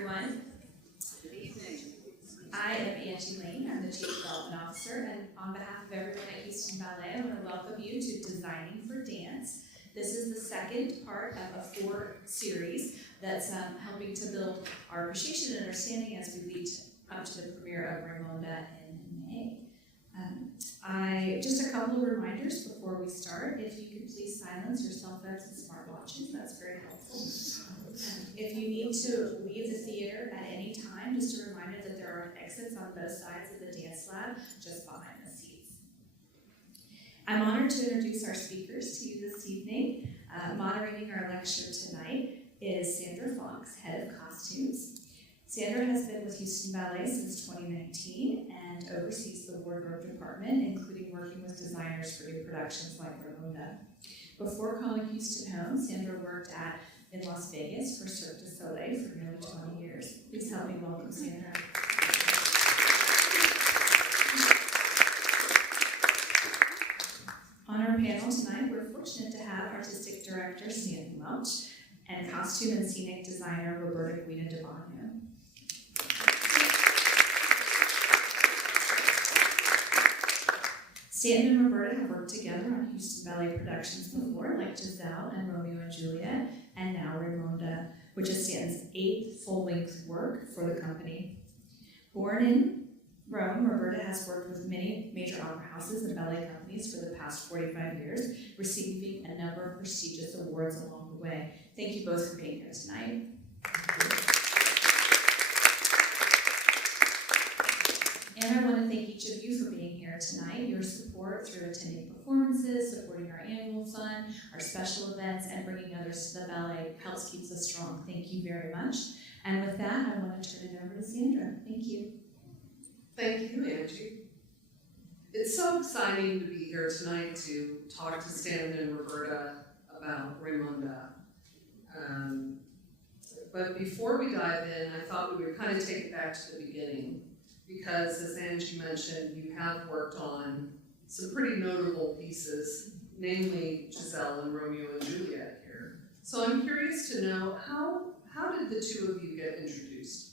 everyone. Good evening. I am Angie Lane. I'm the Chief Development Officer, and on behalf of everyone at Houston Ballet, I want to welcome you to Designing for Dance. This is the second part of a 4 series that's helping to build our appreciation and understanding as we lead up to the premiere of Raymonda in May. Just a couple of reminders before we start. If you could please silence your cell phones and smartwatches, that's very helpful. If you need to leave the theater at any time, just a reminder that there are exits on both sides of the dance lab, just behind the seats. I'm honored to introduce our speakers to you this evening. Moderating our lecture tonight is Sandra Fox, Head of Costumes. Sandra has been with Houston Ballet since 2019 and oversees the wardrobe department, including working with designers for new productions like Raymonda. Before calling Houston home, Sandra worked in Las Vegas for Cirque du Soleil for nearly 20 years. Please help me welcome Sandra. On our panel tonight, we're fortunate to have Artistic Director Stanton Welch and Costume and Scenic Designer Roberta Guidi de Bagno. Stanton and Roberta have worked together on Houston Ballet productions before, like Giselle and Romeo and Juliet, and now Raymonda, which is Stanton's 8th full-length work for the company. Born in Rome, Roberta has worked with many major opera houses and ballet companies for the past 45 years, receiving a number of prestigious awards along the way. Thank you both for being here tonight. And I want to thank each of you for being here tonight. Your support through attending performances, supporting our annual fund, our special events, and bringing others to the ballet helps keep us strong. Thank you very much. And with that, I want to turn it over to Sandra. Thank you. Thank you, Angie. It's so exciting to be here tonight to talk to Stanton and Roberta about Raymonda. But before we dive in, I thought we would kind of take it back to the beginning. Because, as Angie mentioned, you have worked on some pretty notable pieces, namely Giselle and Romeo and Juliet here. So I'm curious to know, how did the two of you get introduced?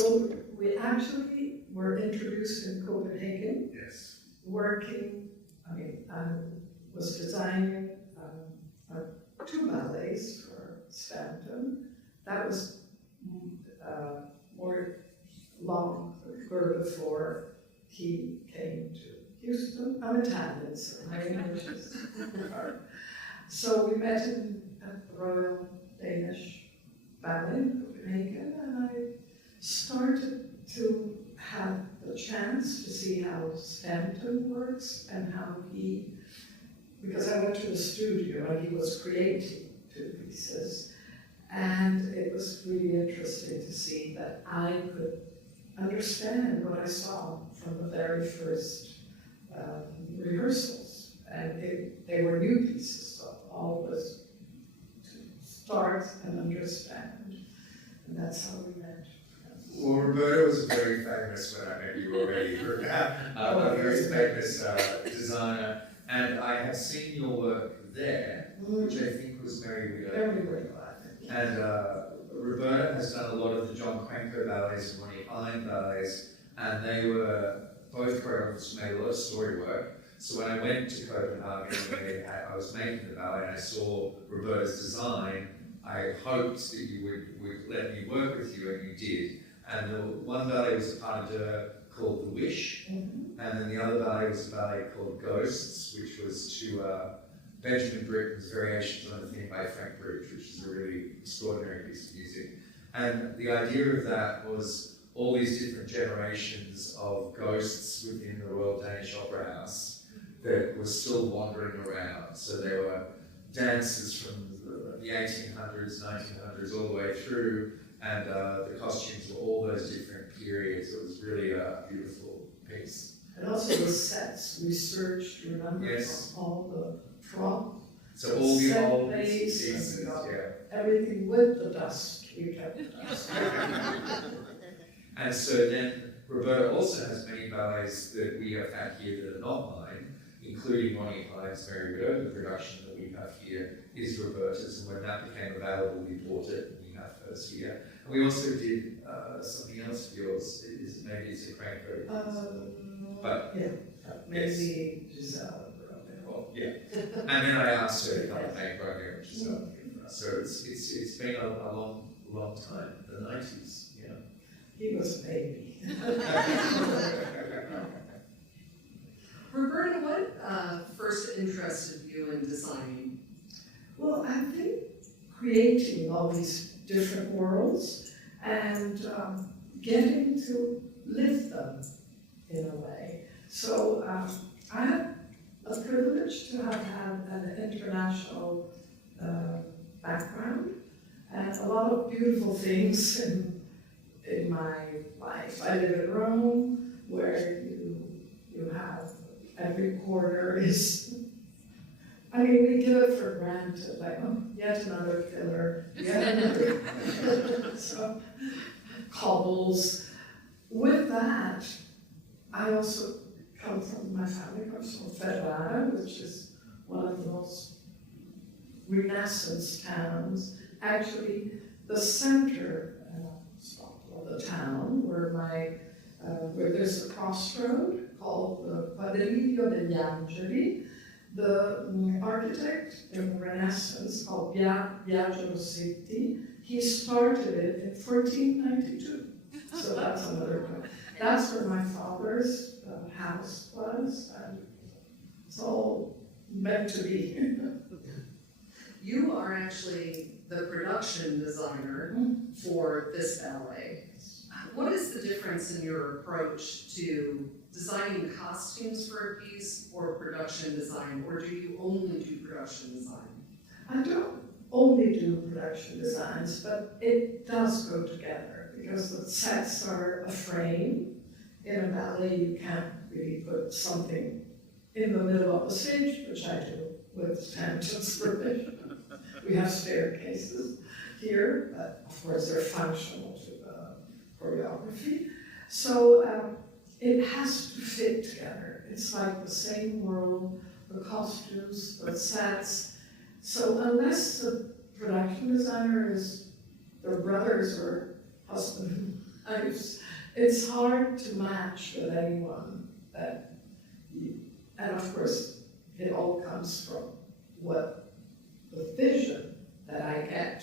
Well, we actually were introduced in Copenhagen. Yes. I was designing 2 ballets for Stanton. That was longer before he came to Houston. I'm Italian, so my English is hard. So we met at the Royal Danish Ballet in Copenhagen, and I started to have the chance to see how Stanton works and how because I went to the studio and he was creating 2 pieces. And it was really interesting to see that I could understand what I saw from the very first rehearsals. And they were new pieces, so all was to start and understand. And that's how we met. Well, Roberta was very famous when I met you already. A very famous designer. And I have seen your work there, which I think was Mary Widow. And Roberta has done a lot of the John Cranko ballets and Ronnie Hine ballets, and they were both choreographers who made a lot of story work. So when I went to Copenhagen, I was making the ballet and I saw Roberta's design, I hoped that you would let me work with you, and you did. And the one ballet was a pas de deux called The Wish, and then the other ballet was a ballet called Ghosts, which was to Benjamin Britten's Variations on a Theme by Frank Bridge, which is a really extraordinary piece of music. And the idea of that was all these different generations of ghosts within the Royal Danish Opera House that were still wandering around. So there were dancers from the 1800s, 1900s, all the way through, and the costumes were all those different periods. It was really a beautiful piece. And also the sets, we searched, remember, Yes. for all the prop. So all the set old base, pieces, yeah. everything with the dust, we kept the dust. And so then Roberta also has many ballets that we have had here that are not mine, including Ronnie Hyde's Merry-Go. The production that we have here is Roberta's, and when that became available, we bought it, and we have hers here. And we also did something else of yours. Maybe it's a crank but yeah, maybe Giselle. well, yeah. And then I asked her to come and make Bagno, which is something for us. So it's been a long time, the 90s, yeah. He was a baby. Roberta, what first interested you in designing? Well, I think creating all these different worlds and getting to live them in a way. So I had a privilege to have had an international background and a lot of beautiful things in my life. I live in Rome, where you have every corner is, I mean, we give it for granted, like, oh, yet another pillar, yet another, so, cobbles. With that, I also my family comes from Ferrara, which is one of the most Renaissance towns. Actually, the center of the town, where there's a crossroad called the Quadriglio degli Angeli. The architect in the Renaissance called Biagio Rossetti, he started it in 1492. So that's another one. That's where my father's house was, and it's all meant to be. You are actually the production designer for this ballet. What is the difference in your approach to designing costumes for a piece or production design, or do you only do production design? I don't only do production designs, but it does go together because the sets are a frame. In a ballet, you can't really put something in the middle of the stage, which I do with Stanton's permission. We have staircases here, but of course they're functional to the choreography. So it has to fit together. It's like the same world, the costumes, the sets. So unless the production designer is their brothers or husband and wives, it's hard to match with anyone and of course, it all comes from what the vision that I get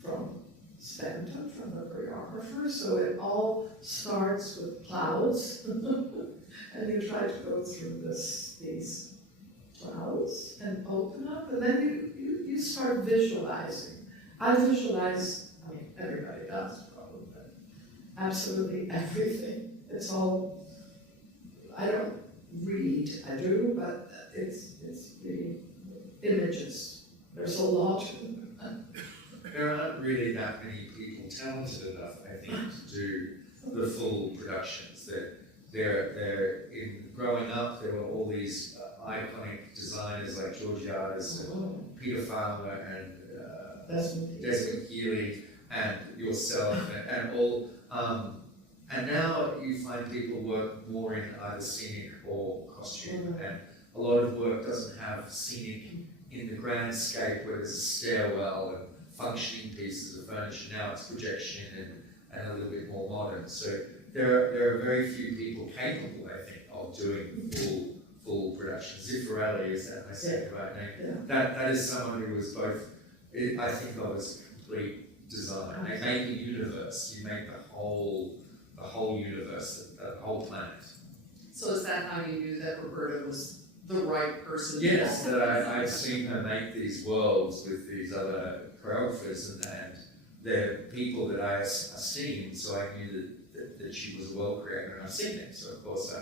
from Stanton, from the choreographer. So it all starts with clouds, and you try to go through these clouds and open up, and then you start visualizing. I visualize, I mean, everybody does probably, but absolutely everything. It's all, I don't read, I do, but it's really images. There's a lot. There aren't really that many people talented enough, I think, to do the full productions. They're in growing up, there were all these iconic designers like Georgiades and Peter Farmer and Desmond Healy and yourself and all. And now you find people work more in either scenic or costume, and a lot of work doesn't have scenic in the grand scape where there's a stairwell and functioning pieces of furniture. Now it's projection and a little bit more modern. So there are very few people capable, I think, of doing full production. Zeffirelli, is that I said the right name? Yeah. That is someone who was both, I think of as complete design. They make a universe. You make the whole universe, the whole planet. So is that how you knew that Roberta was the right person? Yes, that I've seen her make these worlds with these other choreographers, and they're people that I esteem, so I knew that she was a world creator, and I've seen it. So of course,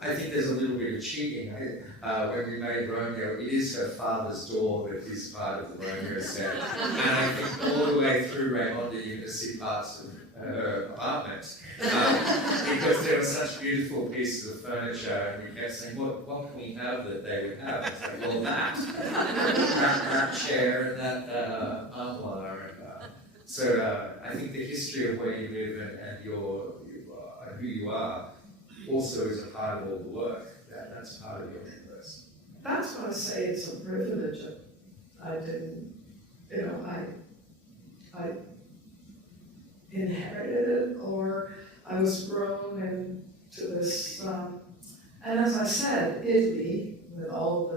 I think there's a little bit of cheating. When we made Romeo, it is her father's door that is part of the Romeo set, and I think all the way through Raymonda you can see parts of her apartment, because there were such beautiful pieces of furniture, and we kept saying, what can we have that they would have? It's like, well, that chair and that armoire. So I think the history of where you live and who you are also is a part of all the work that's part of your universe. That's why I say it's a privilege. I didn't, I inherited it, or I was grown into this, and as I said, Italy, with all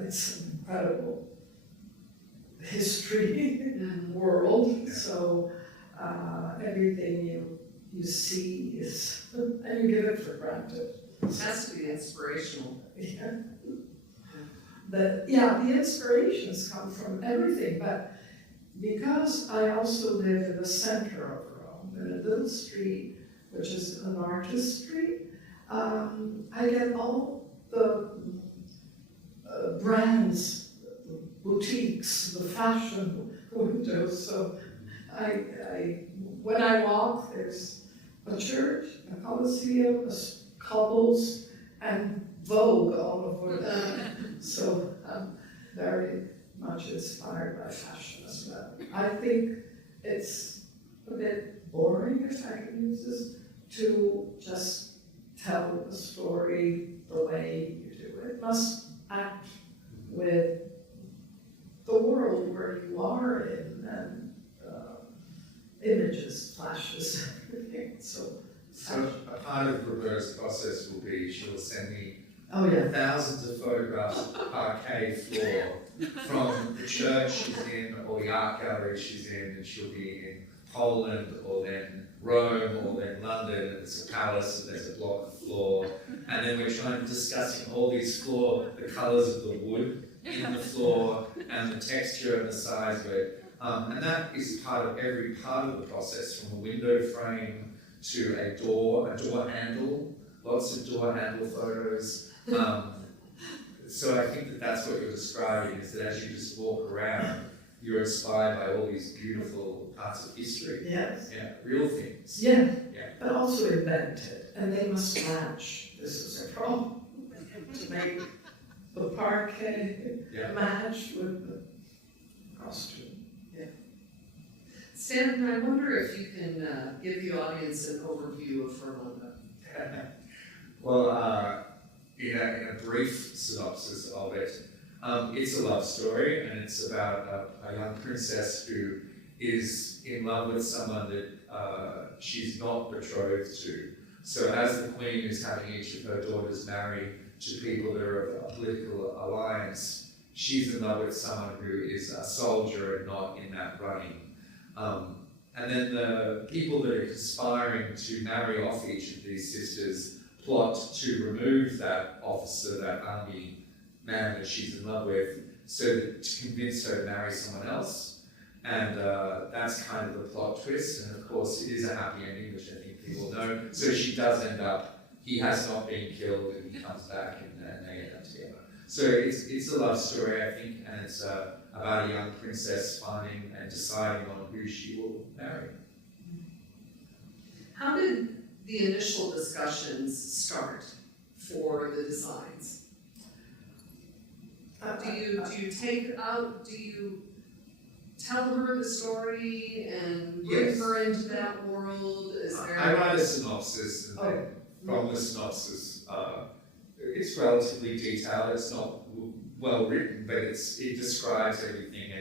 it's an incredible history world, so everything you see is, and you give it for granted. It has to be inspirational. Yeah. The inspirations come from everything, but because I also live in the center of Rome, in a little street, which is an artist street, I get all the brands, the boutiques, the fashion windows, so when I walk, there's a church, a coliseum, cobbles, and Vogue all over them. So I'm very much inspired by fashion as well. I think it's a bit boring, if I can use this, to just tell the story the way you do it. It must act with the world where you are in, and images, flashes, everything. So a part of Roberta's process will be she'll send me thousands of photographs of the parquet floor from the church she's in or the art gallery she's in, and she'll be in Poland or then Rome or then London, and it's a palace and there's a block of floor, and then we're discussing all these the colours of the wood in the floor and the texture and the size of it. And that is part of every part of the process, from a window frame to a door handle, lots of door handle photos. So I think that's what you're describing, is that as you just walk around, you're inspired by all these beautiful parts of history. yes. Yeah, real things. Yeah, Yeah. but also invented, and they must match. This is a problem, to make the parquet match with the costume. Stanton, I wonder if you can give the audience an overview of Raymonda. Well, in a brief synopsis of it, it's a love story, and it's about a young princess who is in love with someone that she's not betrothed to. So as the queen is having each of her daughters marry to people that are of a political alliance, she's in love with someone who is a soldier and not in that running. And then the people that are conspiring to marry off each of these sisters plot to remove that officer, that army man that she's in love with, so that to convince her to marry someone else. And that's kind of the plot twist. And of course, it is a happy ending, which I think people know. So she does end up, he has not been killed, and he comes back, and they end up together. So it's a love story, I think, and it's about a young princess finding and deciding on who she will marry. How did the initial discussions start for the designs? Do you tell her the story and bring her into that world? I write a synopsis, and then from the synopsis, it's relatively detailed. It's not well written, but it describes everything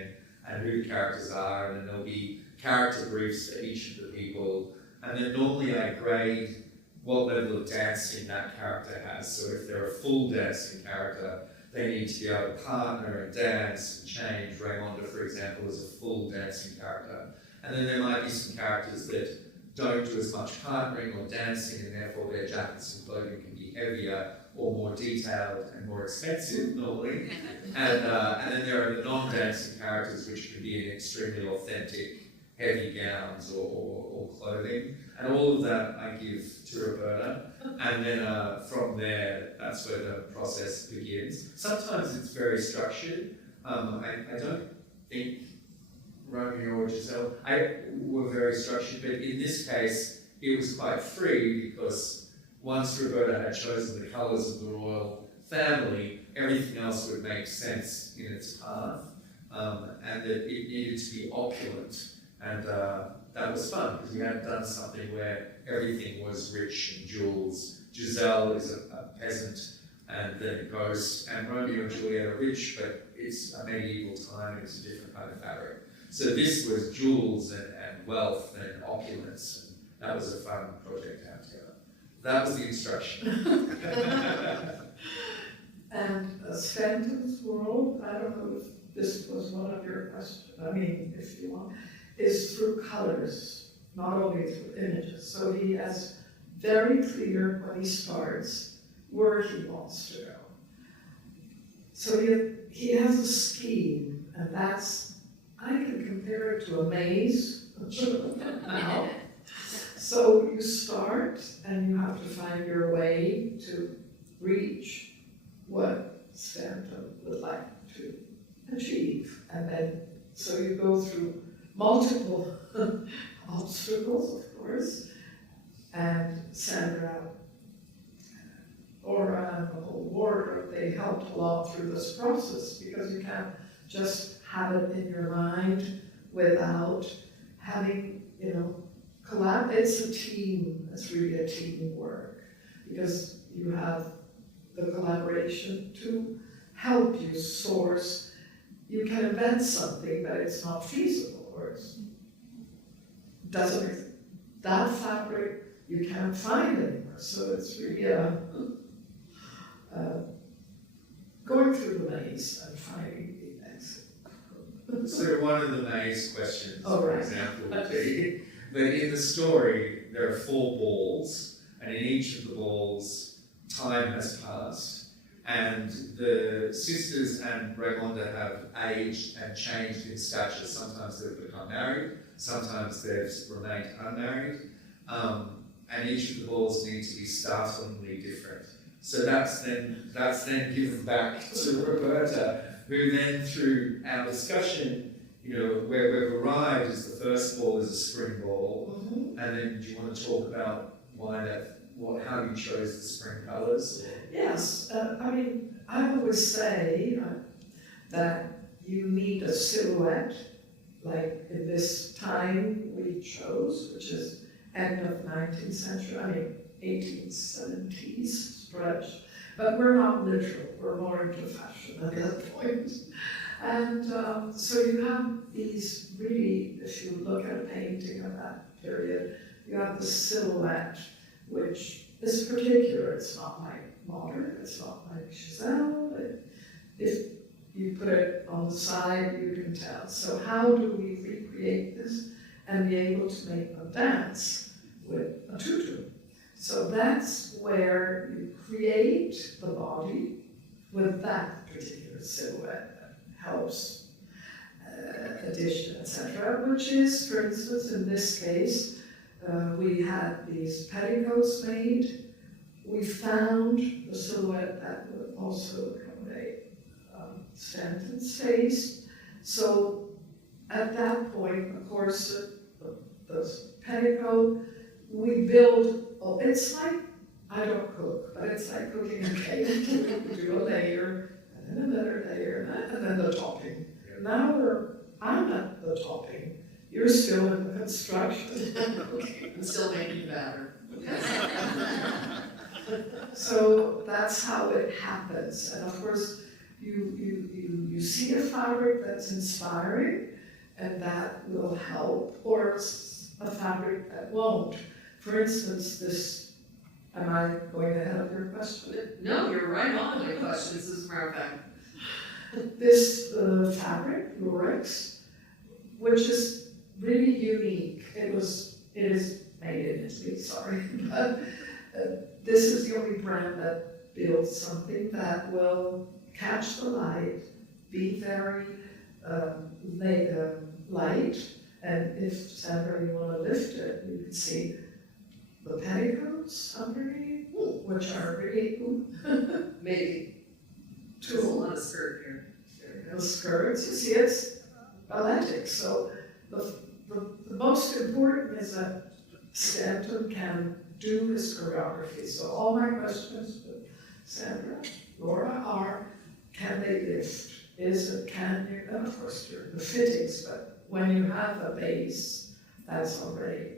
and who the characters are, and then there'll be character briefs for each of the people. And then normally I grade what level of dancing that character has. So if they're a full dancing character, they need to be able to partner and dance and change. Raymonda, for example, is a full dancing character. And then there might be some characters that don't do as much partnering or dancing, and therefore their jackets and clothing can be heavier or more detailed and more expensive normally. And then there are the non-dancing characters, which can be in extremely authentic, heavy gowns or clothing. And all of that I give to Roberta. And then from there, that's where the process begins. Sometimes it's very structured. I don't think Romeo or Giselle were very structured, but in this case, it was quite free, because once Roberta had chosen the colours of the royal family, everything else would make sense in its path, and that it needed to be opulent. And that was fun, because we hadn't done something where everything was rich and jewels Giselle is a peasant, and then it goes, and Romeo and Juliet are rich, but it's a medieval time, it's a different kind of fabric. So this was jewels and wealth and opulence, and that was a fun project to have together. That was the instruction. And Stanton's world, I don't know if this was one of your questions, I mean, if you want, is through colors, not only through images. So he has very clear when he starts where he wants to go. So he has a scheme, and that's, I can compare it to a maze now. So you start and you have to find your way to reach what Stanton would like to achieve. And then, so you go through multiple obstacles, of course, and Sandra, Aura, and the whole wardrobe, they helped a lot through this process, because you can't just have it in your mind without having, you know, it's a team, it's really a teamwork, because you have the collaboration to help you source. You can invent something, but it's not feasible, or it doesn't, that fabric you can't find anymore. So it's really going through the maze and finding the exit. So one of the maze questions, for right. example, would be that in the story there are 4 balls, and in each of the balls time has passed, and the sisters and Raymonda have aged and changed in stature. Sometimes they've become married, sometimes they've remained unmarried, and each of the balls need to be startlingly different. So that's then given back to Roberta, who then, through our discussion, you know, where we've arrived is the first ball is a spring ball, and then do you want to talk about how you chose the spring colours? Yes, I mean, I always say that you need a silhouette, like in this time we chose, which is end of 19th century, I mean 1870s stretch, but we're not literal, we're more into fashion at that point. And so you have these really, if you look at a painting of that period, you have the silhouette, which is particular. It's not like modern, it's not like Giselle. If you put it on the side, you can tell. So how do we recreate this and be able to make them dance with a tutu? So that's where you create the body with that particular silhouette that helps addition, etc. Which is, for instance, in this case, we had these petticoats made. We found the silhouette that would also accommodate Stanton's face. So at that point, of course, the petticoat, we build, it's like, I don't cook, but it's like cooking a cake. We do a layer, and then another layer, and then the topping. Now I'm at the topping. You're still in the construction. I'm still making batter. So that's how it happens. And of course, you see a fabric that's inspiring, and that will help, or a fabric that won't. For instance, this, am I going ahead of your question? No, you're right on my questions, as a matter of fact. This fabric, Lurex, which is really unique. It is made in Italy, sorry, but this is the only brand that builds something that will catch the light, be very light, and if Sandra, you want to lift it, you can see the petticoats underneath, which are really Maybe. There's a lot of skirt here. the skirts. You see, it's balletic. So the most important is that Stanton can do his choreography. So all my questions with Sandra, Laura are, can they lift? And of course, during the fittings, but when you have a base, that's already,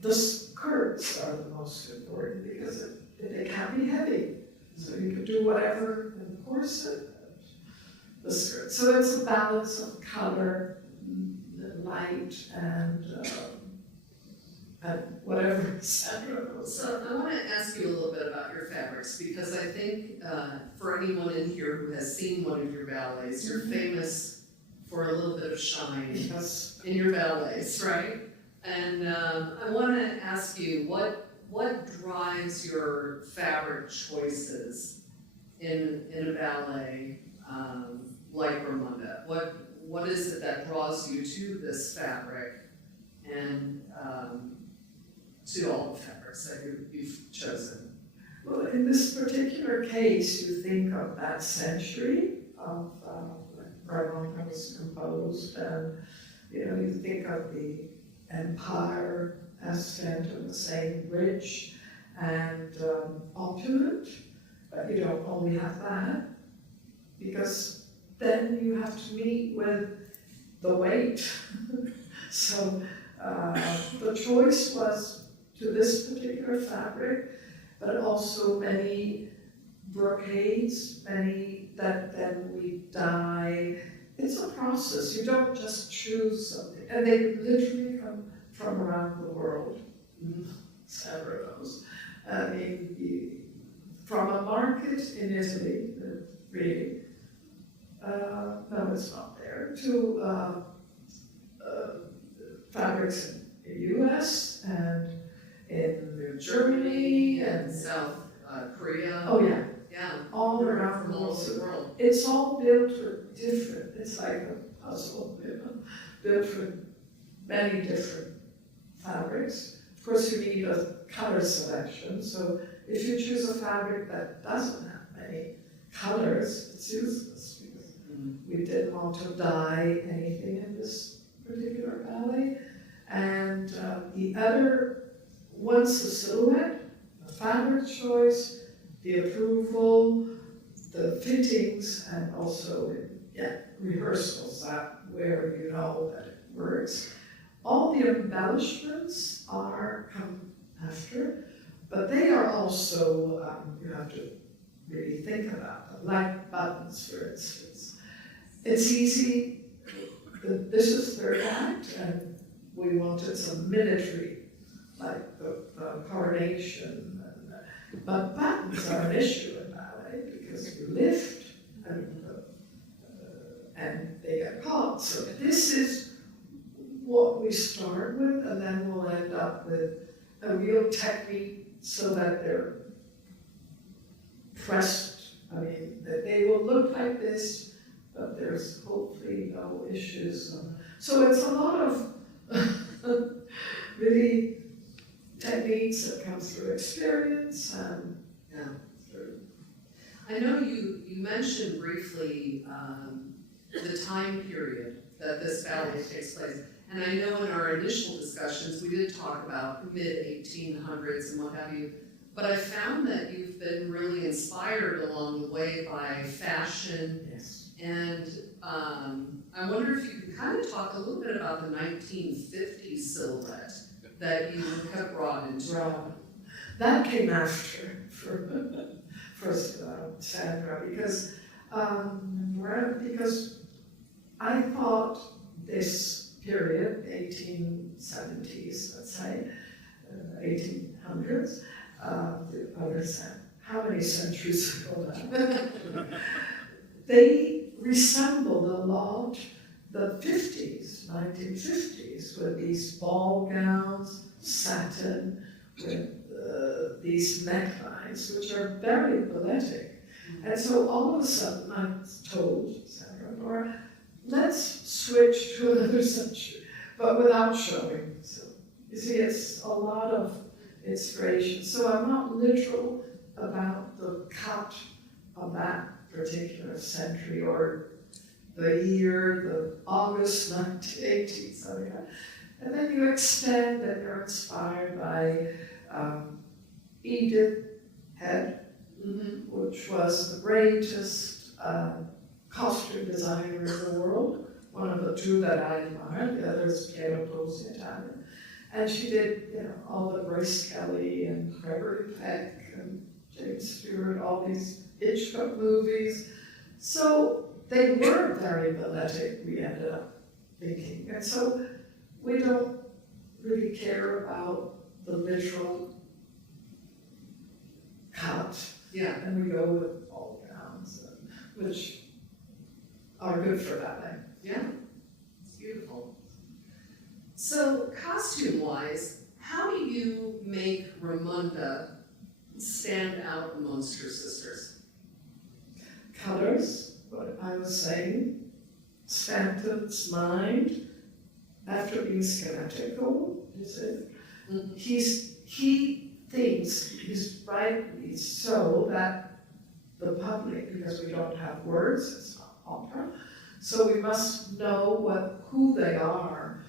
the skirts are the most important because they can't be heavy. So you can do whatever in the corset, the skirt. So it's a balance of color, light, and whatever Sandra knows. So I want to ask you a little bit about your fabrics, because I think for anyone in here who has seen one of your ballets, you're famous for a little bit of shine Yes. in your ballets, right? And I want to ask you, what drives your fabric choices in a ballet like Raymonda? What is it that draws you to this fabric and to all the fabrics that you've chosen? Well, in this particular case, you think of that century of Raymonda was composed, and you think of the empire as Stanton was saying, rich and opulent, but you don't only have that, because then you have to meet with the weight. So the choice was to this particular fabric, but also many brocades, many that then we dye. It's a process. You don't just choose something. And they literally come from around the world. Sandra knows. I mean, from a market in Italy, really, no, it's not there, to fabrics in the US and in Germany and South Korea. oh yeah, Yeah, all around from the all world. over the world. It's all built for different, it's like a puzzle, built for many different fabrics. Of course, you need a color selection, so if you choose a fabric that doesn't have many colors, it's useless, because we didn't want to dye anything in this particular ballet. And the other, once the silhouette, the fabric choice, the approval, the fittings, and also rehearsals, that where you know that it works. All the embellishments come after, but they are also, you have to really think about them, like buttons, for instance. It's easy, this is third act, and we wanted some military, like the coronation, but buttons are an issue in ballet, because you lift, and they get caught. So this is what we start with, and then we'll end up with a real technique so that they're pressed. I mean, that they will look like this, but there's hopefully no issues. So it's a lot of really techniques that come through experience and through. I know you mentioned briefly the time period that this ballet takes place. And I know in our initial discussions, we did talk about mid-1800s and what have you, but I found that you've been really inspired along the way by fashion. Yes. And I wonder if you could kind of talk a little bit about the 1950s silhouette that you have brought into. That came after for Sandra, because I thought this period, 1870s, let's say, 1800s, how many centuries ago now? They resembled a lot the 50s, 1950s, with these ball gowns, satin, with these necklines, which are very balletic. And so all of a sudden I told Sandra and Laura, let's switch to another century, but without showing. So you see, it's a lot of inspiration. So I'm not literal about the cut of that particular century or the year, the August 1980, something like that. And then you extend, and you're inspired by Edith Head, which was the greatest costume designer in the world, one of the two that I admire, the other is Piero Tosi, Italian. And she did, all the Grace Kelly and Gregory Peck and James Stewart, all these Hitchcock movies. So they were very balletic, we ended up thinking. And so we don't really care about the literal cut. Yeah. And we go with all gowns, which are good for ballet. Yeah, it's beautiful. So costume-wise, how do you make Raymonda stand out amongst her sisters? Colors, what I was saying, Stanton's mind, after being schematical, is it? Mhm. He thinks he's rightly so that the public, because we don't have words, it's not opera, so we must know who they are,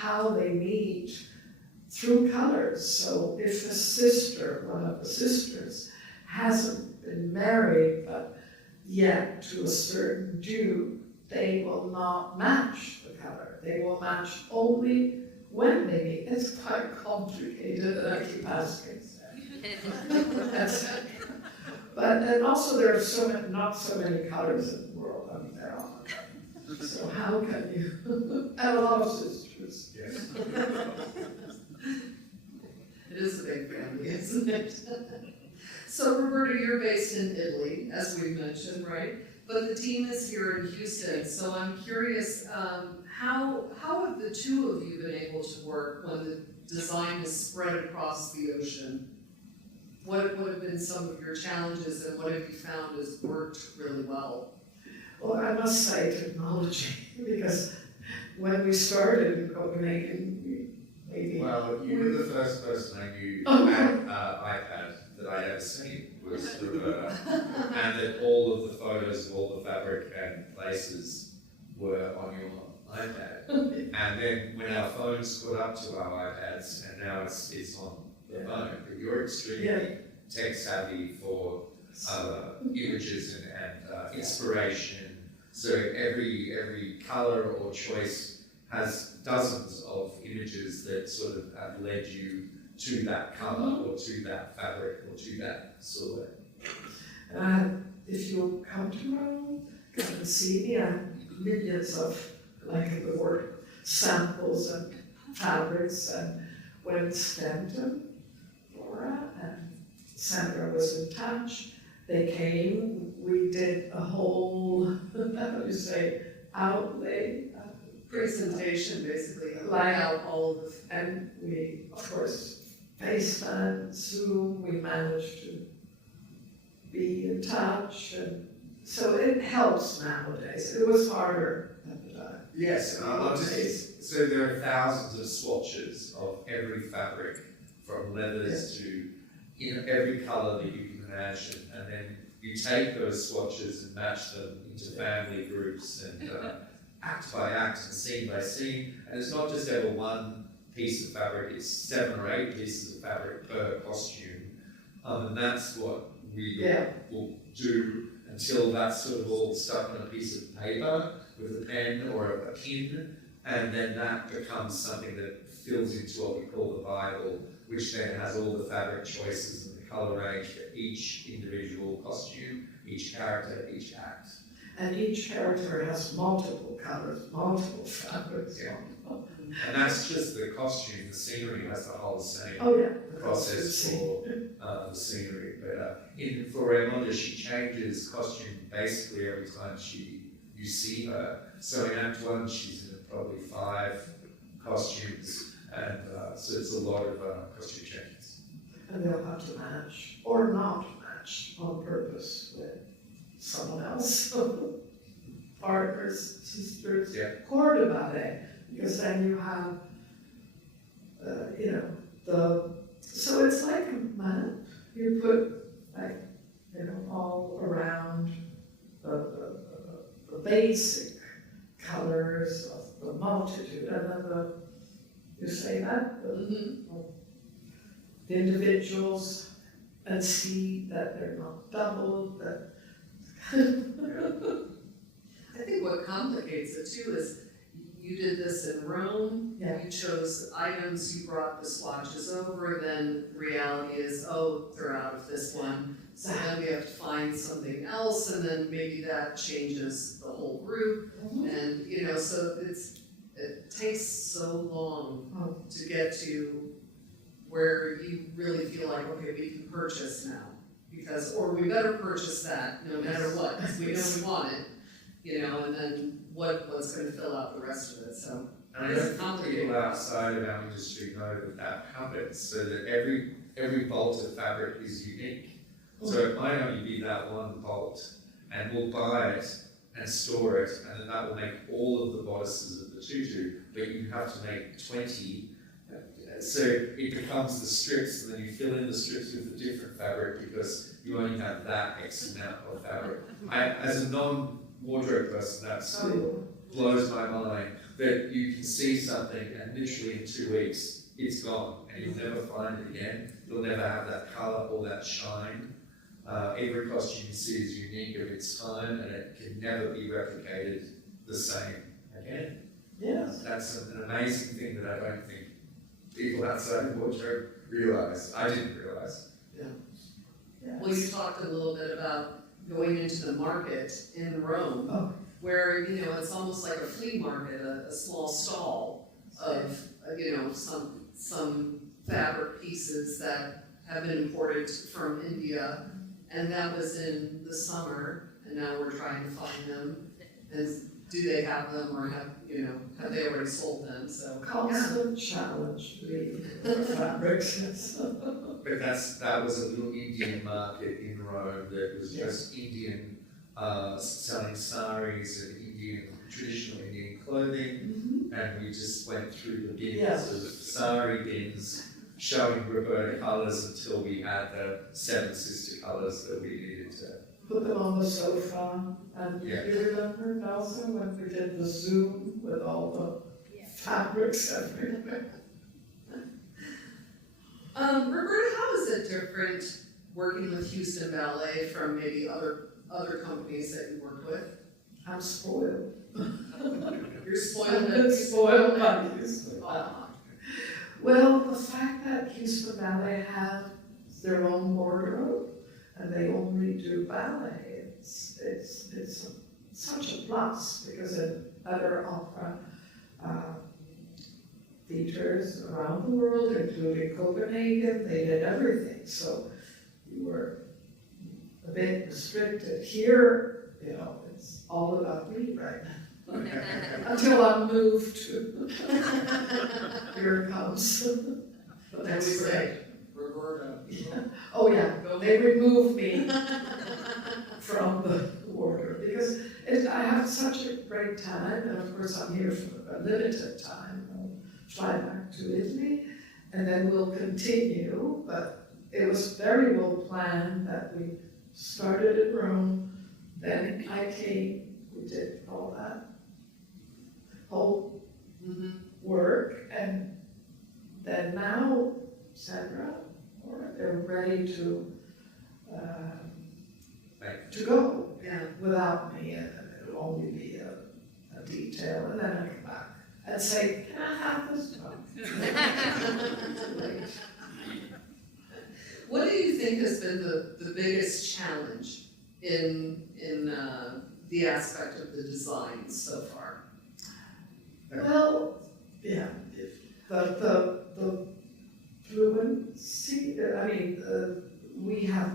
how they meet through colors. So if a sister, one of the sisters, hasn't been married but yet to a certain Jew, they will not match the color. They will match only when they meet. It's quite complicated, and I keep asking. And also there are not so many colors in the world. I mean, there are. So how can you? And a lot of sisters. Yes. It is a big family, isn't it? So Roberta, you're based in Italy, as we mentioned, right? But the team is here in Houston, so I'm curious, how have the two of you been able to work when the design is spread across the ocean? What have been some of your challenges, and what have you found has worked really well? Well, I must say technology, because when we started in Copenhagen, Well, you were the first person I knew had iPad that I'd ever seen was Roberta, and that all of the photos of all the fabric and places were on your iPad. And then when our phones caught up to our iPads, and now it's on the phone, but you're extremely tech savvy for images and inspiration. So every color or choice has dozens of images that sort of have led you to that color or to that fabric or to that silhouette. If you come to Rome, come and see me, I have millions of, like the word, samples and fabrics. And when Stanton, Laura, and Sandra was in touch, they came, we did a whole, how do you say, outlay. Presentation, basically, Like- out all of the. And we, of course, FaceTime, Zoom, we managed to be in touch. And so it helps nowadays. It was harder at the time. Yes, and I'll just, so there are thousands of swatches of every fabric, from leathers to every color that you can imagine, and then you take those swatches and match them into family groups and act by act and scene by scene. And it's not just ever one piece of fabric, it's 7 or 8 pieces of fabric per costume. And that's what we will do until that's sort of all stuck on a piece of paper with a pen or a pin, and then that becomes something that fills into what we call the Bible, which then has all the fabric choices and the color range for each individual costume, each character, each act. And each character has multiple colors, multiple fabrics. Yeah. And that's just the costume. The scenery has the whole same The process for the scenery. But for Raymonda, she changes costume basically every time you see her. So in Act 1, she's in probably 5 costumes, and so it's a lot of costume changes. And they'll have to match, or not match, on purpose with someone else. Partners, sisters, corps de ballet, because then you have, so it's like a map. You put, all around the basic colors of the multitude, and then you say that, the individuals, and see that they're not doubled, that I think what complicates it too is you did this in Rome, Yeah. you chose items, you brought the swatches over, then the reality is, oh, they're out of this one. So then we have to find something else, and then maybe that changes the whole group. And, you know, so it takes so long to get to where you really feel like, okay, we can purchase now. Because, or we better purchase that no matter what, because we know we want it, you know, and then what's gonna fill out the rest of it, so. And I don't think people outside of our industry know that happens, so that every bolt of fabric is unique. So it might only be that one bolt, and we'll buy it and store it, and then that will make all of the bodices of the tutu, but you have to make 20. So it becomes the strips, and then you fill in the strips with a different fabric because you only have that X amount of fabric. As a non-wardrobe person, that still blows my mind that you can see something and literally in 2 weeks it's gone and you'll never find it again. You'll never have that colour or that shine. Every costume you see is unique of its time and it can never be replicated the same again. Yes. That's an amazing thing that I don't think people outside of wardrobe realise. I didn't realise. Well, you talked a little bit about going into the market in Rome, Oh. where, you know, it's almost like a flea market, a small stall of, you know, some fabric pieces that have been imported from India, and that was in the summer, and now we're trying to find them, and do they have them, or have they already sold them, so. Constant challenge to the fabrics. But that was a little Indian market in Rome that was just Indian selling saris and traditional Indian clothing, and we just went through the bins of sari bins, showing Roberta colours until we had the 7 sister colours that we needed to. Put them on the sofa, and you remember, Nelson, when we did the Zoom with all the fabrics everywhere? Roberta, how is it different working with Houston Ballet from maybe other companies that you work with? I'm spoiled. You're spoiled. I've been spoiled by Houston. Aw. Well, the fact that Houston Ballet have their own wardrobe and they only do ballet, it's such a plus, because in other opera theaters around the world, including Copenhagen, they did everything. So you were a bit restricted. Here, you know, it's all about me right now. Until I'm moved to, here it comes. But that's great. Roberta. Yeah. Oh yeah, they remove me from the order because I have such a great time, and of course I'm here for a limited time. I'll fly back to Italy, and then we'll continue. But it was very well planned that we started in Rome, then I came, we did all that whole work, and then now Sandra, they're ready to go without me, and it'll only be a detail, and then I come back and say, can I have this one? What do you think has been the biggest challenge in the aspect of the design so far? Well, yeah, the fluency, I mean, we have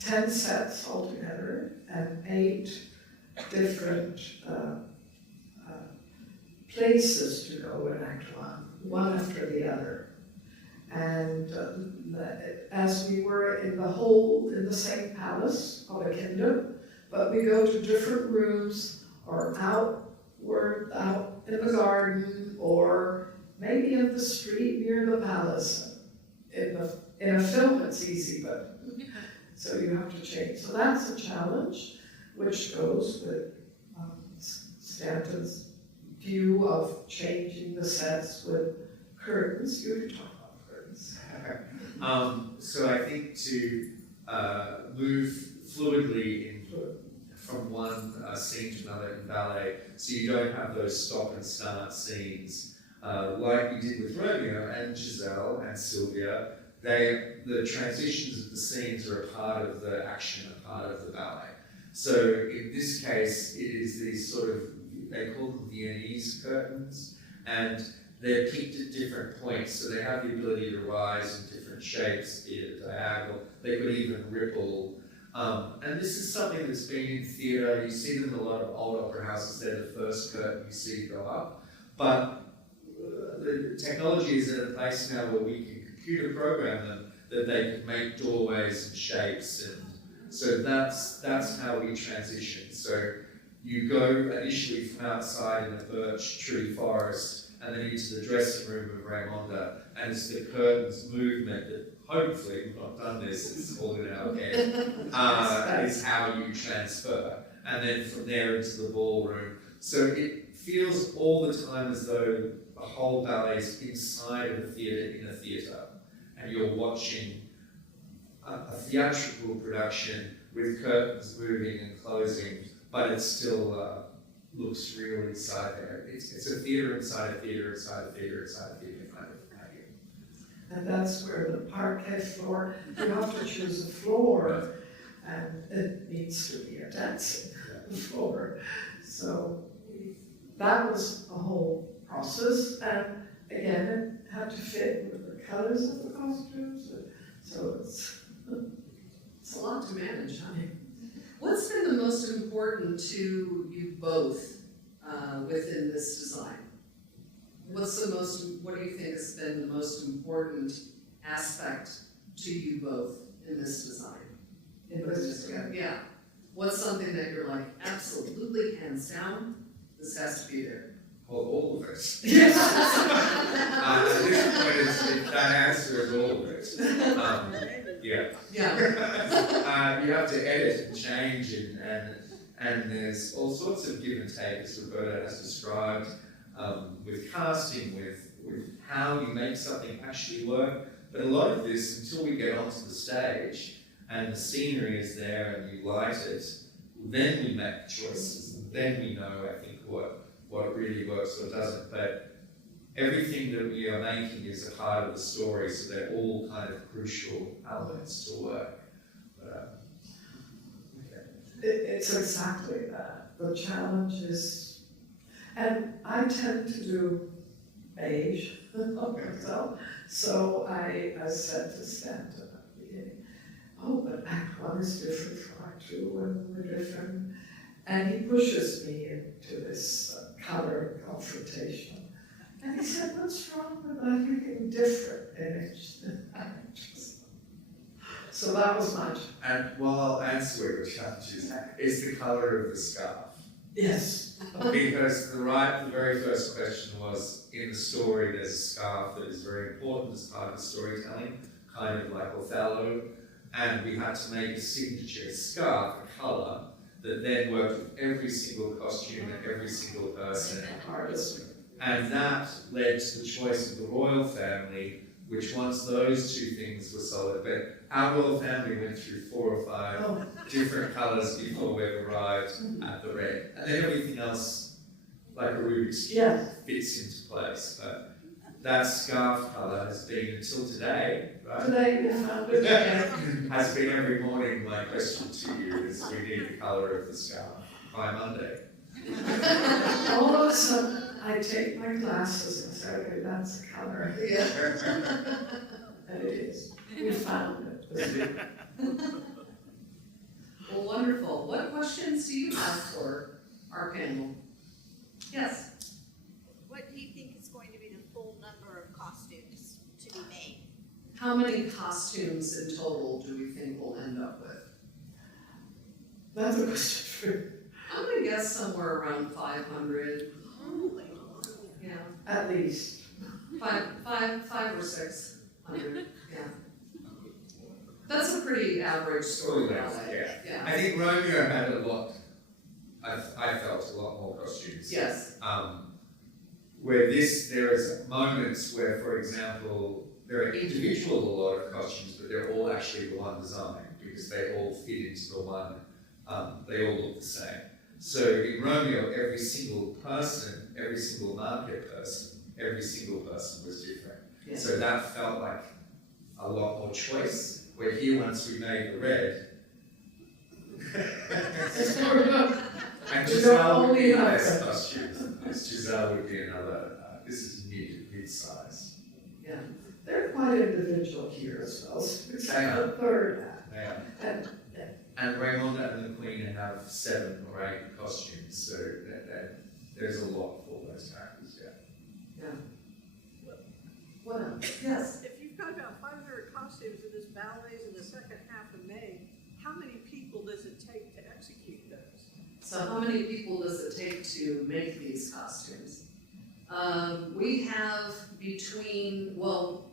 10 sets altogether and 8 different places to go in Act one after the other. And as we were in the same palace of a kingdom, but we go to different rooms or out in the garden, or maybe in the street near the palace. In a film it's easy, but so you have to change. So that's a challenge, which goes with Stanton's view of changing the sets with curtains. You can talk about curtains. So I think to move fluidly from one scene to another in ballet, so you don't have those stop and start scenes like we did with Romeo and Giselle and Sylvia. The transitions of the scenes are a part of the action, a part of the ballet. So in this case, it is these sort of, they call them Viennese curtains, and they're picked at different points, so they have the ability to rise in different shapes, be it diagonal, they could even ripple. And this is something that's been in theatre. You see them in a lot of old opera houses. They're the first curtain you see go up. But the technology is at a place now where we can computer program them that they can make doorways and shapes, and so that's how we transition. So you go initially from outside in a birch tree forest and then into the dressing room of Raymonda, and it's the curtains movement that hopefully, we've not done this, it's all in our head, is how you transfer. And then from there into the ballroom. So it feels all the time as though the whole ballet is inside of a theatre in a theatre. And you're watching a theatrical production with curtains moving and closing, but it still looks real inside there. It's a theatre inside a theatre inside a theatre inside a theatre kind of idea. And that's where the parquet floor, you have to choose a floor, and it needs to be a dancing floor. So that was a whole process, and again, it had to fit with the colors of the costumes. So it's a lot to manage, huh? What's been the most important to you both within this design? What do you think has been the most important aspect to you both in this design? Yeah. What's something that you're like, absolutely, hands down, this has to be there? Well, all of it. Yes. At this point, that answer is all of it. Yeah. You have to edit and change, and there's all sorts of give and take, as Roberta has described, with casting, with how you make something actually work. But a lot of this, until we get onto the stage and the scenery is there and you light it, then we make choices, and then we know, I think, what really works or doesn't. But everything that we are making is a part of the story, so they're all kind of crucial elements to work. But, It's exactly that. The challenge is, and I tend to do beige myself, so I said to Stanton at the beginning, oh, but Act 1 is different from Act 2, and we're different. And he pushes me into this color confrontation. And he said, what's wrong with everything different in each actress? So that was my challenge. and well, I'll answer what your challenge is. It's the colour of the scarf. Yes. Because the very first question was, in the story there's a scarf that is very important as part of the storytelling, kind of like Othello, and we had to make a signature scarf, a colour, that then worked with every single costume and every single person. And that led to the choice of the royal family, which once those two things were solid, but our royal family went through 4 or 5 different colours before we arrived at the red. And then everything else, like a Rubik's Cube, fits into place. But that scarf colour has been, until today, right? Today we found it again. Has been every morning my question to you is, we need the colour of the scarf by Monday. All of a sudden, I take my glasses and say, okay, that's the color. Yeah. And it is. We found it. Well, wonderful. What questions do you have for our panel? Yes. What do you think is going to be the full number of costumes to be made? How many costumes in total do we think we'll end up with? That's a question for you. I'm gonna guess somewhere around 500. Yeah, At least. five or 600. Yeah. That's a pretty average story ballet. Yeah. I think Romeo had a lot, I felt a lot more costumes. Yes. Where there is moments where, for example, there are individual a lot of costumes, but they're all actually the one design, because they all fit into the one they all look the same. So in Romeo, every single market person, every single person was different. Yeah. So that felt like a lot more choice. Where here, once we made the red, and Giselle would be the best costume. Giselle would be another. This is mid-size. Yeah, they're quite individual here as well. So it's like Yeah. the third act. Yeah. And And Raymonda and the Queen have 7 or 8 costumes, so there's a lot for those characters. Yeah. What else? Yes. If you've got about 500 costumes in this ballet's in the second half of May, how many people does it take to execute those? So how many people does it take to make these costumes? We have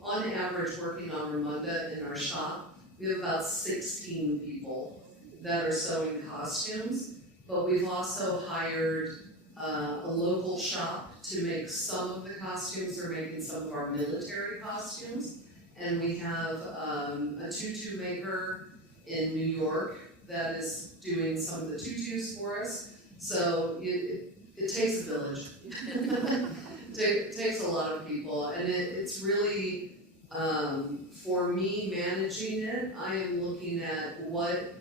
on average, working on Raymonda in our shop, we have about 16 people that are sewing costumes, but we've also hired a local shop to make some of the costumes. They're making some of our military costumes. And we have a tutu maker in New York that is doing some of the tutus for us. So it takes a village. It takes a lot of people, and it's really, for me managing it, I am looking at what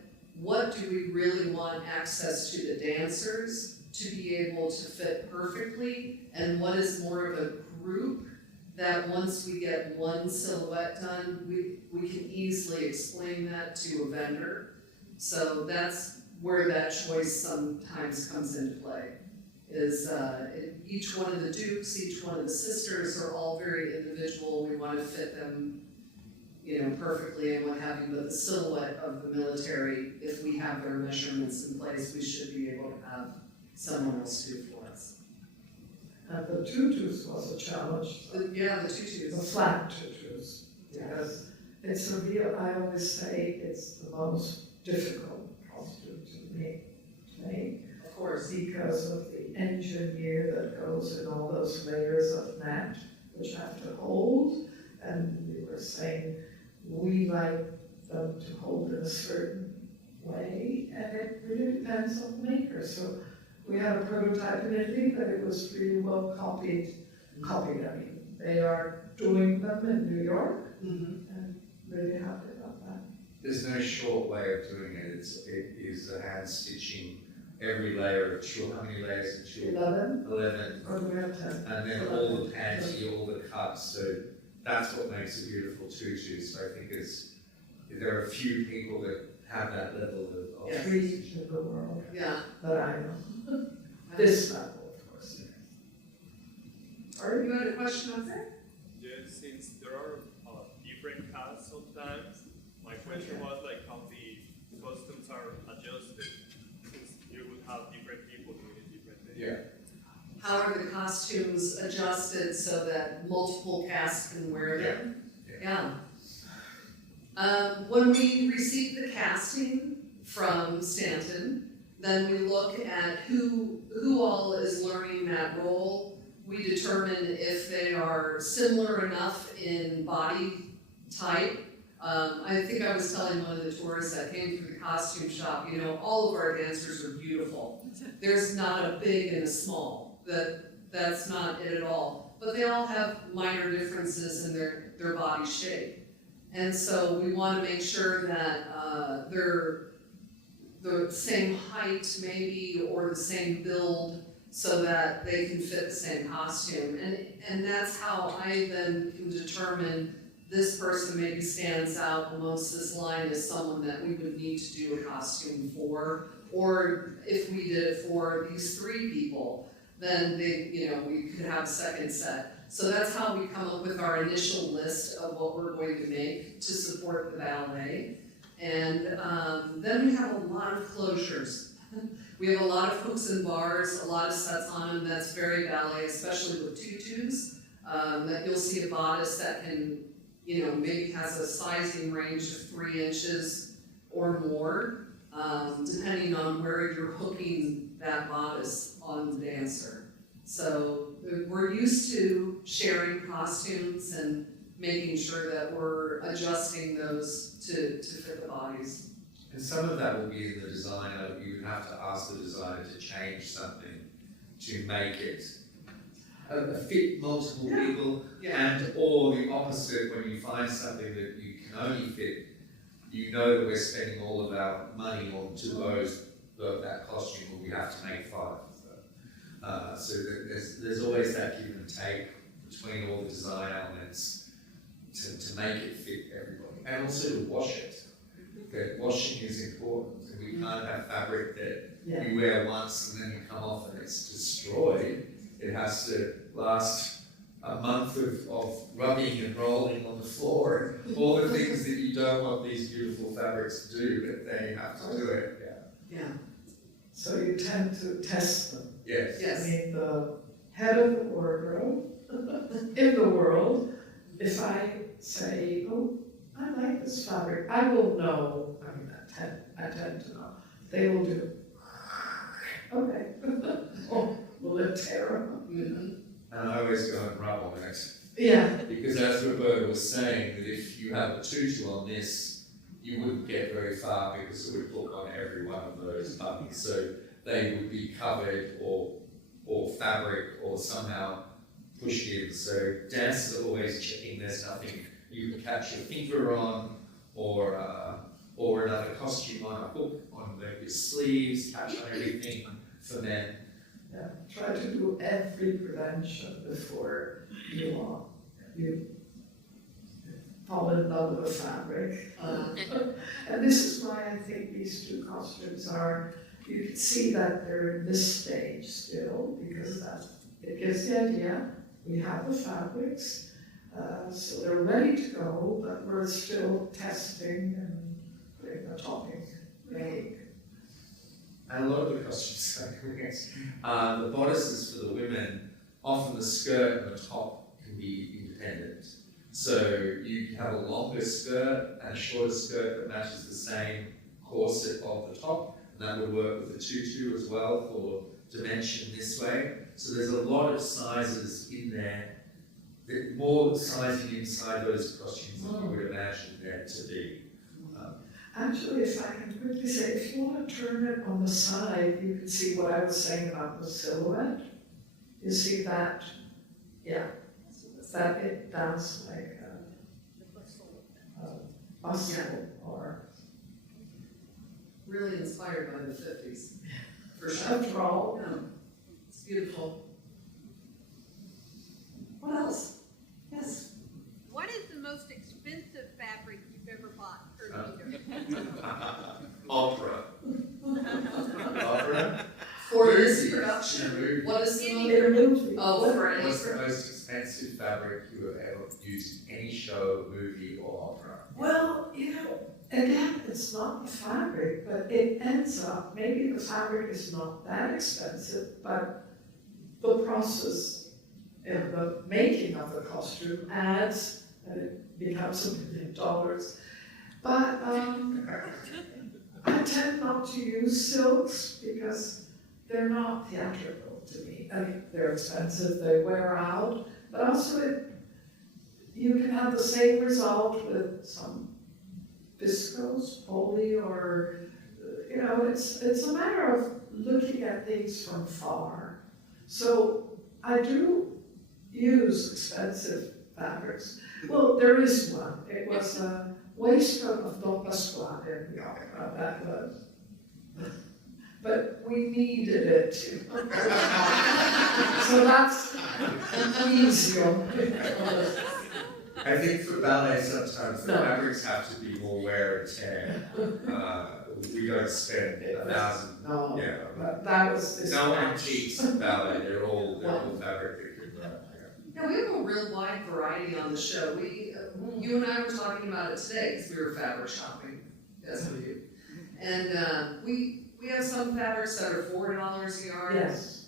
do we really want access to the dancers to be able to fit perfectly, and what is more of a group that once we get one silhouette done, we can easily explain that to a vendor. So that's where that choice sometimes comes into play. Is each one of the dukes, each one of the sisters are all very individual. We want to fit them, perfectly and what have you. But the silhouette of the military, if we have their measurements in place, we should be able to have someone else do for us. And the tutus was a challenge. The tutus. The flat tutus, because it's a real, I always say it's the most difficult costume to make. Of course. Because of the engineer that goes in all those layers of net, which have to hold. And we were saying, we like them to hold in a certain way, and it really depends on the maker. So we had a prototype in Italy, but it was really well copied. I mean, they are doing them in New York, and really happy about that. There's no short way of doing it. It is a hand stitching every layer of tulle. How many layers of tulle? 11, 11. or do we have 10? And then all the panty, all the cuts. So that's what makes a beautiful tutu. So I think there are a few people that have that level of Yes. 3 in the world Yeah. that I know. This level, of course. Or you had a question on that? Yeah, since there are different casts sometimes, my question was like how the costumes are adjusted, since you would have different people doing it different things. Yeah. How are the costumes adjusted so that multiple casts can wear them? Yeah. When we receive the casting from Stanton, then we look at who all is learning that role. We determine if they are similar enough in body type. I think I was telling one of the tourists that came through the costume shop, all of our dancers are beautiful. There's not a big and a small. That's not it at all. But they all have minor differences in their body shape. And so we want to make sure that they're the same height maybe, or the same build, so that they can fit the same costume. And that's how I then can determine this person maybe stands out amongst this line as someone that we would need to do a costume for. Or if we did it for these 3 people, then we could have a second set. So that's how we come up with our initial list of what we're going to make to support the ballet. And then we have a lot of closures. We have a lot of hooks and bars, a lot of sets on them. That's very ballet, especially with tutus. That you'll see a bodice that can, maybe has a sizing range of 3 inches or more, depending on where you're hooking that bodice on the dancer. So we're used to sharing costumes and making sure that we're adjusting those to fit the bodies. And some of that will be in the designer. You would have to ask the designer to change something to make it fit multiple people, and or the opposite, when you find something that you can only fit, you know that we're spending all of our money on that costume, and we have to make 5. So there's always that give and take between all the design elements to make it fit everybody, and also to wash it. Okay, washing is important, and we can't have fabric that you wear once and then you come off and it's destroyed. It has to last a month of rubbing and rolling on the floor, and all the things that you don't want these beautiful fabrics to do, but they have to do it. Yeah. So you tend to test them. Yes. Yes. I mean, the head of the wardrobe in the world, if I say, oh, I like this fabric, I will know, I tend to know. They will do, okay. Oh, will it tear them? Mm-hmm. And I always go and rub on it. Yeah. Because as Roberta was saying, that if you have a tutu on this, you wouldn't get very far because it would hook on every one of those buttons. So they would be covered or fabric or somehow pushed in. So dancers are always checking there's nothing you can catch your finger on, or another costume on a hook on your sleeves, catch on everything for men. Yeah, try to do every prevention before you fall in love with the fabric. And this is why I think these 2 costumes are, you can see that they're in this stage still, because it gives the idea. We have the fabrics, so they're ready to go, but we're still testing and putting the topping ready. And a lot of the costumes the bodices for the women, often the skirt and the top can be independent. So you can have a longer skirt and a shorter skirt that matches the same corset of the top, and that would work with the tutu as well for dimension this way. So there's a lot of sizes in there, more sizing inside those costumes than you would imagine there to be. Actually, if I can quickly say, if you want to turn it on the side, you can see what I was saying about the silhouette. You see that, that it does like a bustle or... Really inspired by the 50s, for sure. After all. Yeah. It's beautiful. What else? Yes. What is the most expensive fabric you've ever bought for either? Opera. Opera? For this Movies. production, what is the most? In a movie. Oh, for any What's the most expensive fabric you have ever used in any show, movie, or opera? Well, again, it's not the fabric, but it ends up, maybe the fabric is not that expensive, but the process in the making of the costume adds, and it becomes $1 million. But I tend not to use silks because they're not theatrical to me. I mean, they're expensive, they wear out, but also you can have the same result with some viscose, poly, or, it's a matter of looking at things from far. So I do use expensive fabrics. Well, there is one. It was a waistcoat of Don Pasquale in the opera, that was. But we needed it. So that's easier. I think for ballet sometimes the fabrics have to be more wear and tear. We don't spend 1,000. No, Yeah. but that was this. No antiques in ballet. They're all fabric that could run. Yeah, we have a real wide variety on the show. You and I were talking about it today because we were fabric shopping. Yes, we do. And we have some fabrics that are $4 a yard. Yes.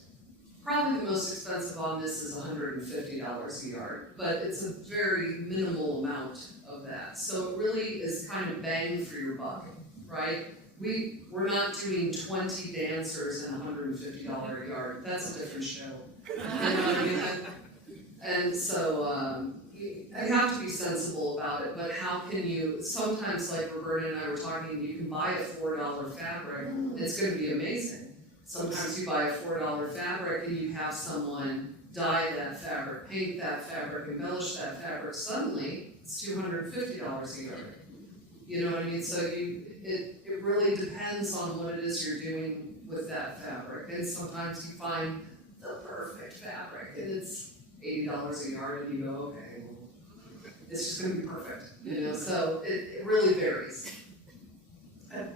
Probably the most expensive on this is $150 a yard, but it's a very minimal amount of that. So it really is kind of bang for your buck, right? We're not doing 20 dancers and $150 a yard. That's a different show. You know what I mean? And so, you have to be sensible about it, but how can you, sometimes like Roberta and I were talking, you can buy a $4 fabric, and it's gonna be amazing. Sometimes you buy a $4 fabric and you have someone dye that fabric, paint that fabric, embellish that fabric, suddenly it's $250 a yard. You know what I mean? So it really depends on what it is you're doing with that fabric. And sometimes you find the perfect fabric and it's $80 a yard and you go, okay, well, it's just gonna be perfect, you know? So it really varies. And,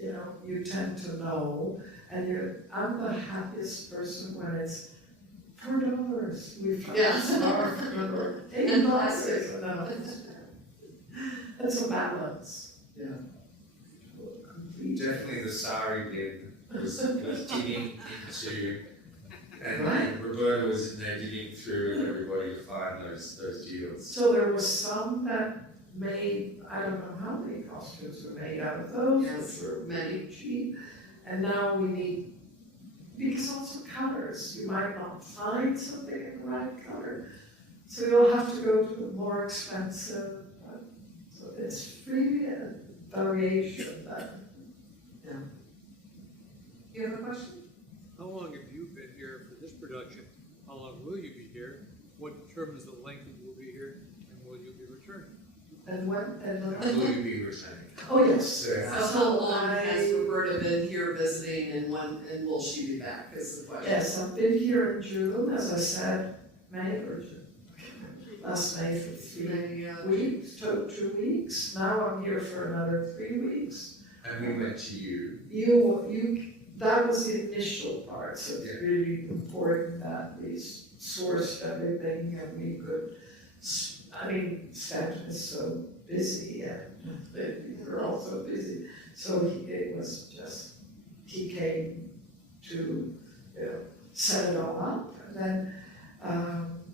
you know, you tend to know, and I'm the happiest person when it's $4. We found Yeah. $8 is enough. It's a balance. Yeah. Definitely the sari bid was digging into, and Roberta was in there digging through with everybody to find those deals. So there was some that made, I don't know how many costumes were made out of those, Yes. which were many cheap. And now we need, because also colors, you might not find something in the right color. So you'll have to go to the more expensive, so it's really a variation that. You have a question? How long have you been here for this production? How long will you be here? What determines the length that you will be here, and will you be returning? And when, Will you be returning? oh, yes. So how long has Roberta been here visiting and and will she be back is the question? Yes, I've been here in June, as I said, May or June. Last May for 3 weeks, 2 weeks. Now I'm here for another 3 weeks. And we went to you. That was the initial part, so it's Yeah. really important that we sourced everything and we could, I mean, Stanton is so busy and we're all so busy. So it was just, he came to, set it all up. And then,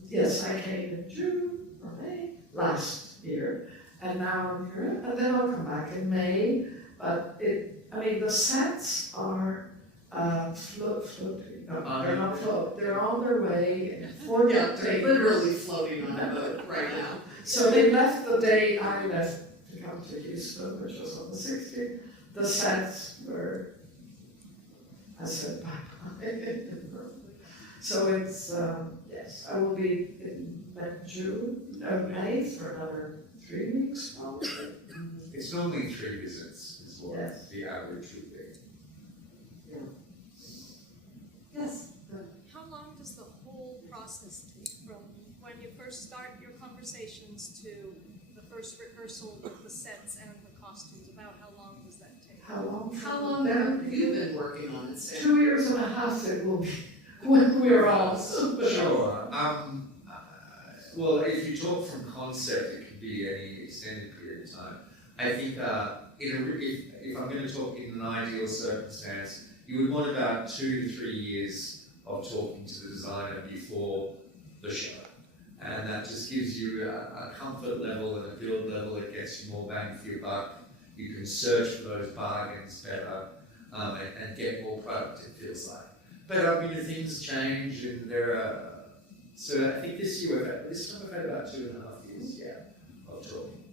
yes, I came in June or May last year. And now I'm here, and then I'll come back in May. But the sets are floating. No, they're not floating. They're on their way in 4 Yeah, days. they're literally floating on a boat right now. So they left the day I left to come to Houston, which was on the 16th. The sets were, I said bye-bye. So it's, yes, I will be in May for another 3 weeks probably. It's normally 3 visits is what Yes. the average would be. Yes. How long does the whole process take from when you first start your conversations to the first rehearsal with the sets and the costumes? About how long does that take? How long? How long have you been working on it, Stan? 2 years and a half it will be when we're all. Sure. Well, if you talk from concept, it can be any extended period of time. I think if I'm going to talk in an ideal circumstance, you would want about 2 to 3 years of talking to the designer before the show. And that just gives you a comfort level and a build level. It gets you more bang for your buck. You can search for those bargains better and get more product, it feels like. But things change and there are, so I think this time I've had about 2.5 years, of talking.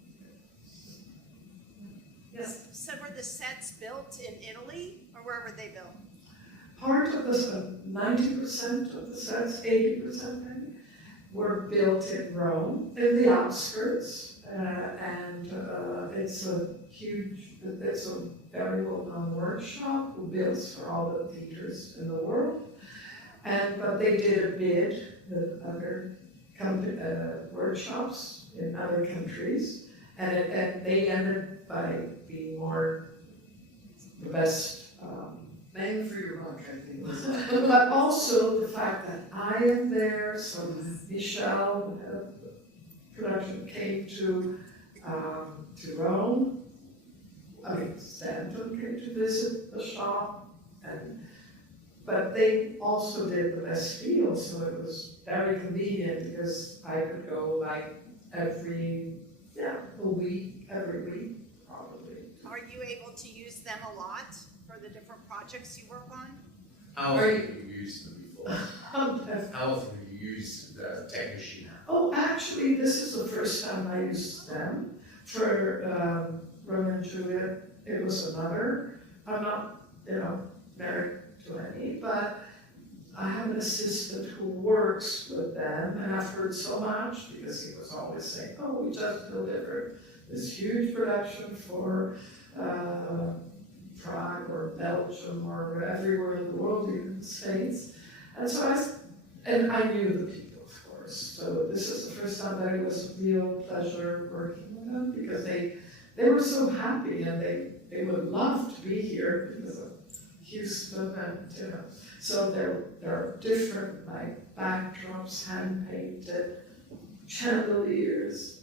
Yes. So were the sets built in Italy or where were they built? Part of the 90% of the sets, 80% maybe, were built in Rome, in the outskirts, and it's a very well-known workshop who builds for all the theaters in the world. But they did a bid with other workshops in other countries, and they ended by being the best. Bang for your buck, I think. But also the fact that I am there, so Michelle, production came to Rome. Stanton came to visit the shop, but they also did the best deal, so it was very convenient because I could go every week, probably. Are you able to use them a lot for the different projects you work on? How often have you used them before? How often have you use the technician? Oh, actually, this is the first time I used them. For Romeo and Juliet, it was another. I'm not, married to any, but I have an assistant who works with them, and I've heard so much because he was always saying, oh, we just delivered this huge production for Prague or Belgium or everywhere in the world, even the States. And so I knew the people, of course. So this is the first time that it was a real pleasure working with them because they were so happy and they would love to be here because of Houston and, so there are different like backdrops, hand painted, chandeliers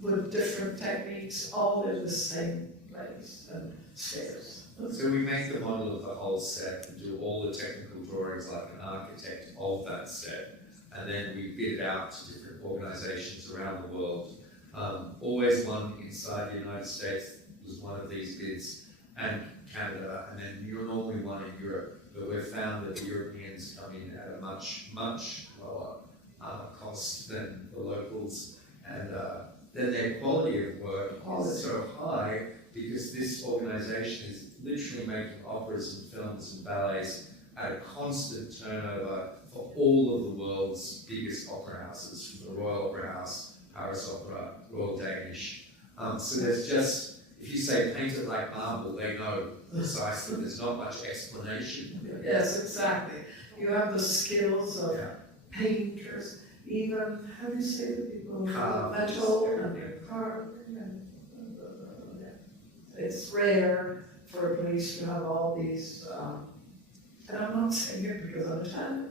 with different techniques, all in the same place and stairs. So we make the model of the whole set and do all the technical drawings like an architect of that set, and then we bid it out to different organizations around the world. Always one inside the United States was one of these bids, and Canada, and then you're normally one in Europe. But we've found that the Europeans come in at a much, much lower cost than the locals, and then their quality of work is so high because this organization is literally making operas and films and ballets at a constant turnover for all of the world's biggest opera houses, from the Royal Opera House, Paris Opera, Royal Danish. So there's just, if you say paint it like marble, they know precisely, there's not much explanation. Yes, exactly. You have the skills of painters, even, how do you say the people? Metal and carving. It's rare for a place to have all these, and I'm not saying it because I'm Italian.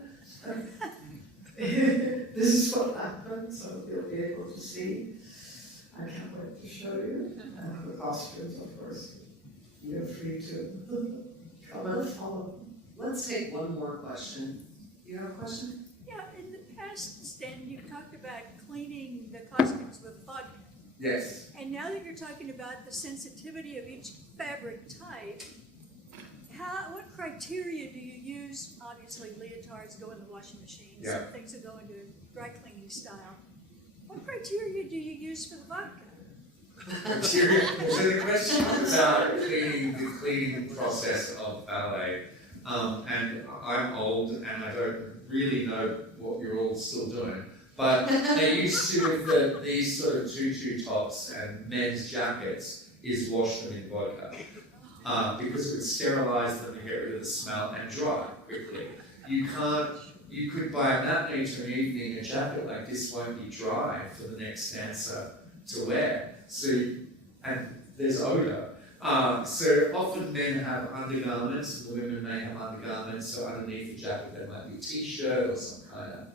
This is what happened, so you'll be able to see. I can't wait to show you. And the costumes, of course. Feel free to come and follow. Let's take one more question. You have a question? Yeah, in the past, Stanton, you've talked about cleaning the costumes with vodka. Yes. And now that you're talking about the sensitivity of each fabric type, what criteria do you use? Obviously, leotards go in the washing machine, some things that go into dry cleaning style. What criteria do you use for the vodka? Criteria. So the question is about the cleaning process of ballet. And I'm old and I don't really know what you're all still doing. But they used to, with these sort of tutu tops and men's jackets, is wash them in vodka. Because it would sterilize them and get rid of the smell and dry quickly. You could buy a matinee to an evening, a jacket like this won't be dry for the next dancer to wear. So, and there's odor. So often men have undergarments and the women may have undergarments, so underneath the jacket there might be a t-shirt or some kind of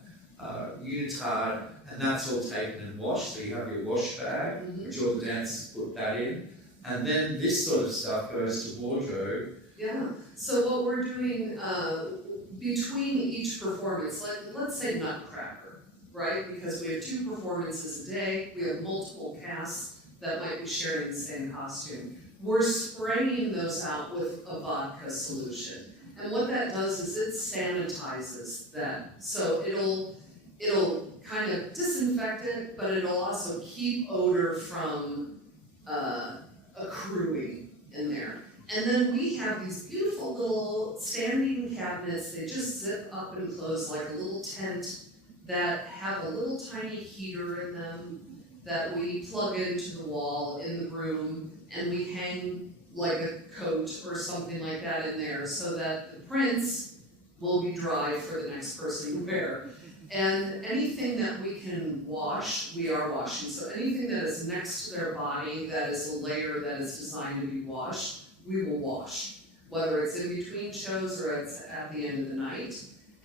unitard, and that's all taken and washed. So you have your wash bag, which all the dancers put that in. And then this sort of stuff goes to wardrobe. Yeah, so what we're doing between each performance, let's say Nutcracker, right? Because we have 2 performances a day, we have multiple casts that might be sharing the same costume. We're spraying those out with a vodka solution. And what that does is it sanitizes that. So it'll kind of disinfect it, but it'll also keep odor from accruing in there. And then we have these beautiful little standing cabinets. They just zip up and close like a little tent that have a little tiny heater in them that we plug into the wall in the room, and we hang like a coat or something like that in there so that the prints will be dry for the next person to wear. And anything that we can wash, we are washing. So anything that is next to their body, that is a layer that is designed to be washed, we will wash. Whether it's in between shows or it's at the end of the night.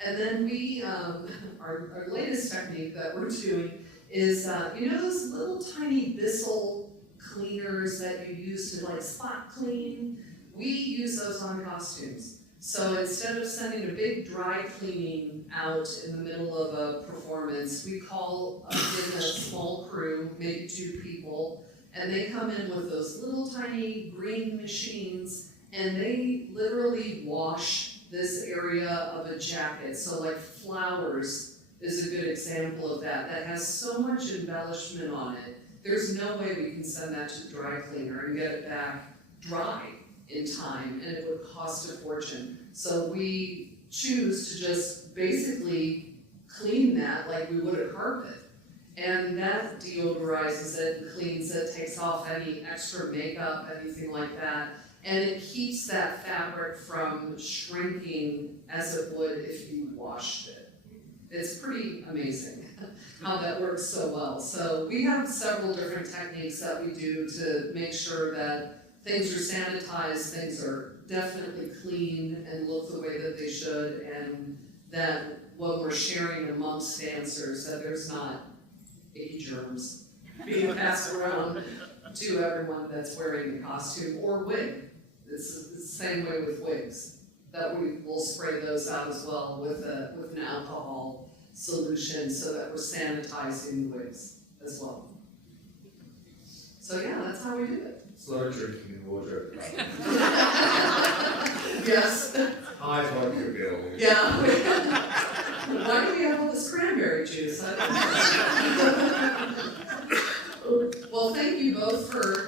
And then we, our latest technique that we're doing is, you know those little tiny Bissell cleaners that you use to like spot clean? We use those on costumes. So instead of sending a big dry cleaning out in the middle of a performance, we call in a small crew, maybe 2 people, and they come in with those little tiny green machines, and they literally wash this area of a jacket. So like flowers is a good example of that. That has so much embellishment on it. There's no way we can send that to the dry cleaner and get it back dry in time, and it would cost a fortune. So we choose to just basically clean that like we would a carpet. And that deodorizes it, cleans it, takes off any extra makeup, anything like that. And it keeps that fabric from shrinking as it would if you washed it. It's pretty amazing how that works so well. So we have several different techniques that we do to make sure that things are sanitized, things are definitely clean and look the way that they should, and that what we're sharing amongst dancers, that there's not icky germs being passed around to everyone that's wearing the costume or wig. It's the same way with wigs, that we will spray those out as well with an alcohol solution so that we're sanitizing the wigs as well. So yeah, that's how we do it. It's a lot of drinking in wardrobe. Yes. High vodka bill. Yeah. Why do we have all this cranberry juice? Well, thank you both for